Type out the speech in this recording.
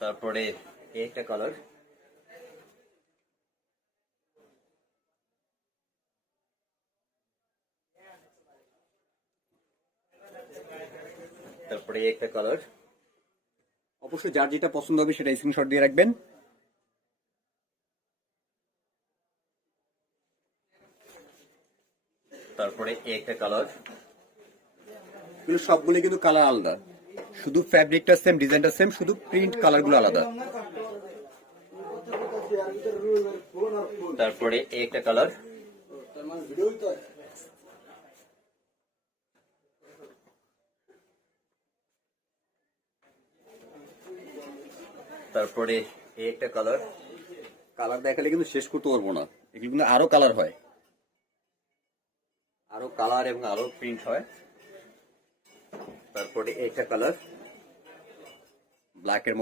তারপরে একটা কালার, তারপরে একটা কালার। অবশ্যই যার যেটা পছন্দ হবে সেটা স্ক্রিনশট দিয়ে রাখবেন। তারপরে একটা কালার। সবগুলো কিন্তু কালার আলাদা, শুধু ফ্যাব্রিকটা সেম, ডিজাইনটা সেম, শুধু প্রিন্ট কালার গুলো আলাদা। তারপরে একটা কালার, তারপরে একটা কালার। কালার দেখালে কিন্তু শেষ করতে পারবো না, এগুলো কিন্তু আরো কালার হয়, আরো কালার এবং আরো প্রিন্ট হয়। তারপরে একটা কালার ব্ল্যাক এর